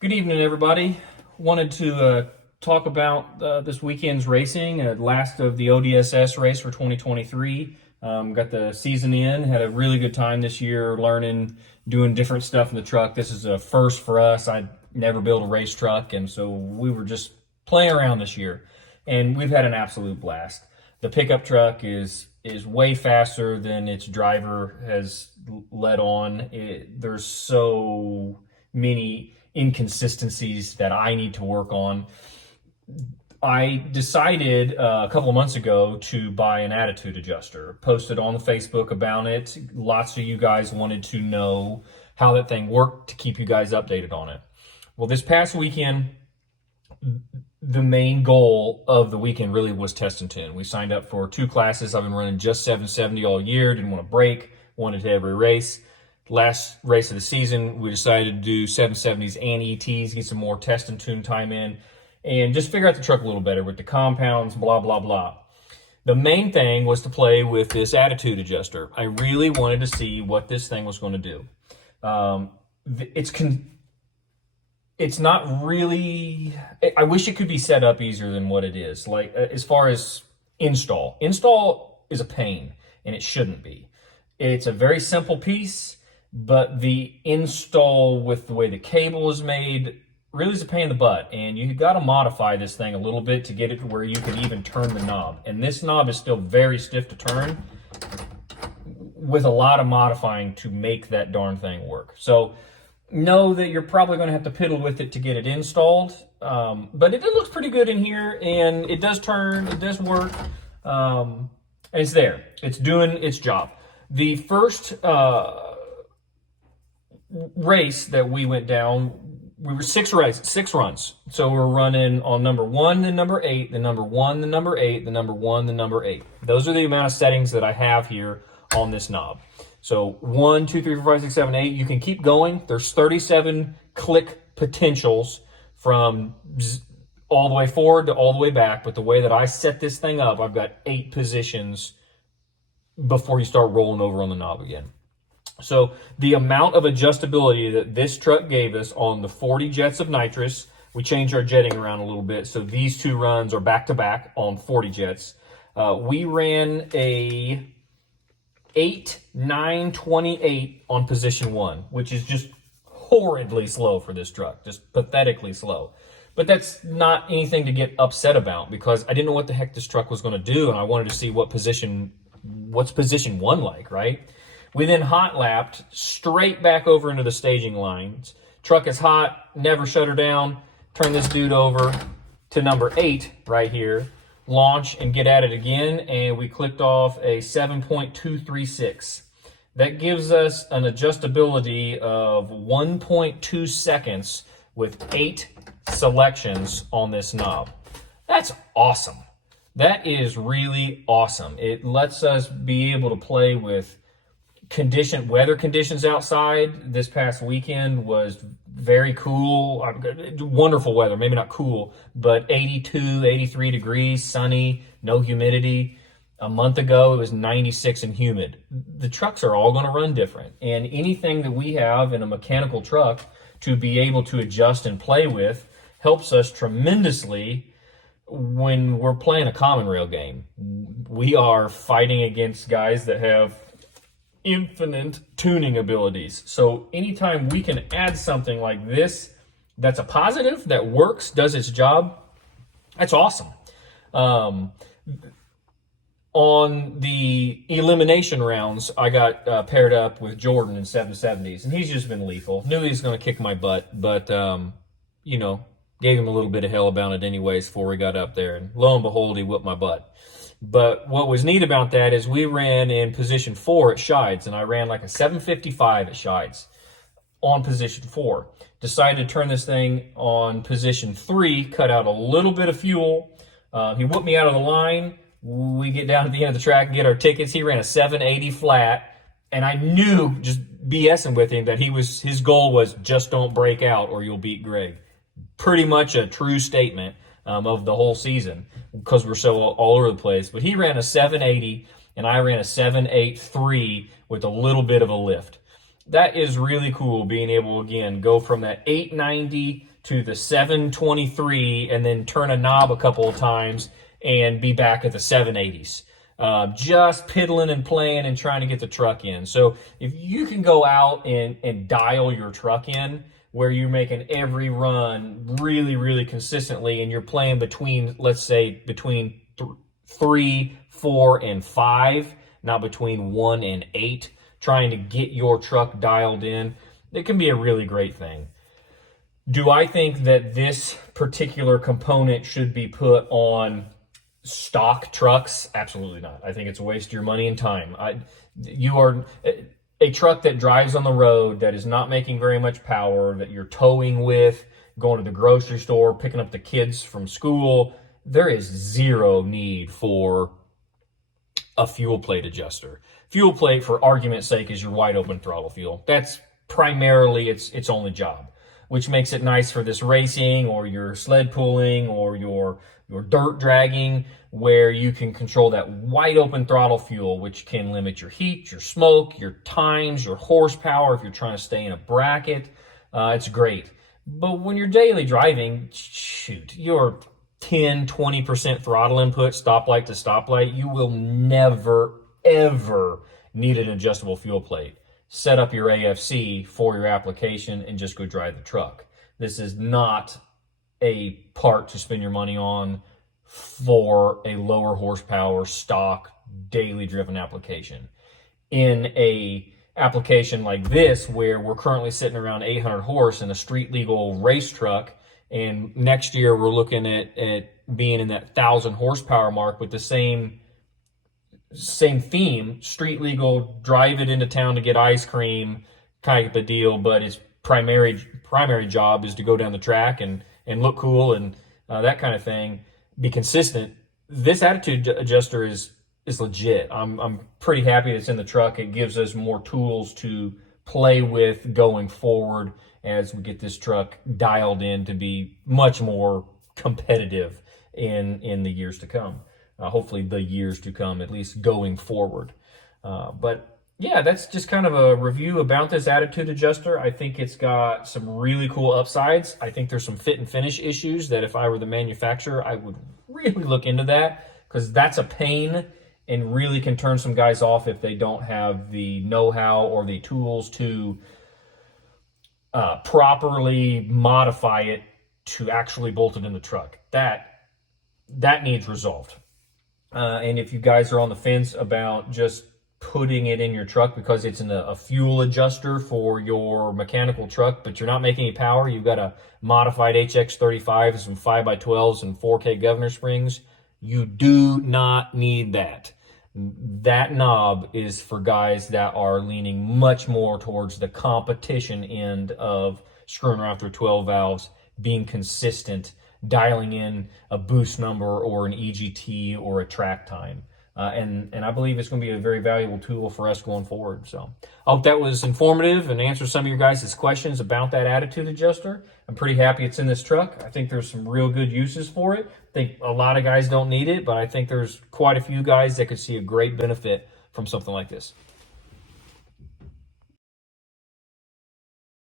Good evening, everybody. Wanted to talk about this weekend's racing, last of the ODSS race for 2023. Got the season in, had a really good time this year learning, doing different stuff in the truck. This is a first for us. I'd never built a race truck, and so we were just playing around this year, and we've had an absolute blast. The pickup truck is way faster than its driver has led on. There's so many inconsistencies that I need to work on. I decided a couple of months ago to buy an attitude adjuster. Posted on the Facebook about it. Lots of you guys wanted to know how that thing worked to keep you guys updated on it. Well, this past weekend, the main goal of the weekend really was test and tune. We signed up for 2 classes. I've been running just 770 all year. Didn't want to break. Wanted to every race. Last race of the season, we decided to do 770s and ETs, get some more test and tune time in, and just figure out the truck a little better with the compounds, blah, blah, blah. The main thing was to play with this attitude adjuster. I really wanted to see what this thing was going to do. It's not really, I wish it could be set up easier than what it is. Like, as far as install is a pain, and it shouldn't be. It's a very simple piece, but the install with the way the cable is made really is a pain in the butt, and you got to modify this thing a little bit to get it to where you can even turn the knob. And this knob is still very stiff to turn, with a lot of modifying to make that darn thing work. So know that you're probably going to have to piddle with it to get it installed, but it looks pretty good in here, and it does turn, it does work, and it's there. It's doing its job. The first race that we went down, we were 6 runs. So we're running on number 1, then number 8, then number 1, then number 8, then number 1, then number 8. Those are the amount of settings that I have here on this knob. So 1, 2, 3, 4, 5, 6, 7, 8. You can keep going. There's 37 click potentials from all the way forward to all the way back. But the way that I set this thing up, I've got 8 positions before you start rolling over on the knob again. So the amount of adjustability that this truck gave us on the 40 jets of nitrous, we changed our jetting around a little bit. So these 2 runs are back to back on 40 jets. We ran a 8.928 on position 1, which is just horridly slow for this truck, just pathetically slow. But that's not anything to get upset about, because I didn't know what the heck this truck was going to do, and I wanted to see what's position 1 like, right? We then hot lapped straight back over into the staging lines. Truck is hot, never shut her down. Turn this dude over to number 8 right here. Launch and get at it again, and we clicked off a 7.236. That gives us an adjustability of 1.2 seconds with 8 selections on this knob. That's awesome. That is really awesome. It lets us be able to play with weather conditions outside. This past weekend was very cool, wonderful weather. Maybe not cool, but 82, 83 degrees, sunny, no humidity. A month ago, it was 96 and humid. The trucks are all going to run different, and anything that we have in a mechanical truck to be able to adjust and play with helps us tremendously when we're playing a common rail game. We are fighting against guys that have infinite tuning abilities. So anytime we can add something like this that's a positive, that works, does its job, that's awesome. On the elimination rounds, I got paired up with Jordan in 770s, and he's just been lethal. Knew he was going to kick my butt, but, gave him a little bit of hell about it anyways before we got up there, and lo and behold, he whooped my butt. But what was neat about that is we ran in position 4 at Shides, and I ran like a 755 at Shides on position 4. Decided to turn this thing on position 3, cut out a little bit of fuel. He whooped me out of the line. We get down to the end of the track and get our tickets. He ran a 780 flat, and I knew, just BSing with him, that his goal was just don't break out or you'll beat Greg. Pretty much a true statement of the whole season, because we're so all over the place. But he ran a 780 and I ran a 783 with a little bit of a lift. That is really cool, being able, again, go from that 890 to the 723 and then turn a knob a couple of times and be back at the 780s. Just piddling and playing and trying to get the truck in. So if you can go out and dial your truck in where you're making every run really, really consistently, and you're playing between, let's say, between 3, 4, and 5, not between 1 and 8, trying to get your truck dialed in, it can be a really great thing. Do I think that this particular component should be put on stock trucks? Absolutely not. I think it's a waste of your money and time. You are a truck that drives on the road that is not making very much power, that you're towing with, going to the grocery store, picking up the kids from school. There is zero need for a fuel plate adjuster. Fuel plate, for argument's sake, is your wide open throttle fuel. That's primarily its only job, which makes it nice for this racing or your sled pulling or your dirt dragging, where you can control that wide open throttle fuel, which can limit your heat, your smoke, your times, your horsepower if you're trying to stay in a bracket. It's great. But when you're daily driving, shoot, you're 10, 20% throttle input, stoplight to stoplight, you will never, ever need an adjustable fuel plate. Set up your AFC for your application and just go drive the truck. This is not a part to spend your money on for a lower horsepower stock daily driven application. In a application like this, where we're currently sitting around 800 horse in a street legal race truck, and next year we're looking at being in that 1,000 horsepower mark with the same theme, street legal, drive it into town to get ice cream kind of a deal, but its primary job is to go down the track and look cool and that kind of thing, be consistent. This attitude adjuster is legit. I'm pretty happy it's in the truck. It gives us more tools to play with going forward as we get this truck dialed in to be much more competitive in the years to come. Hopefully the years to come, at least going forward. But yeah, that's just kind of a review about this attitude adjuster. I think it's got some really cool upsides. I think there's some fit and finish issues that if I were the manufacturer, I would really look into that, because that's a pain and really can turn some guys off if they don't have the know-how or the tools to properly modify it to actually bolt it in the truck. That needs resolved. And if you guys are on the fence about just putting it in your truck because it's in a fuel adjuster for your mechanical truck, but you're not making any power, you've got a modified HX35 and some 5x12s and 4K governor springs, you do not need that. That knob is for guys that are leaning much more towards the competition end of screwing around through 12 valves, being consistent, dialing in a boost number or an EGT or a track time. And I believe it's going to be a very valuable tool for us going forward. So I hope that was informative and answered some of your guys' questions about that attitude adjuster. I'm pretty happy it's in this truck. I think there's some real good uses for it. I think a lot of guys don't need it, but I think there's quite a few guys that could see a great benefit from something like this.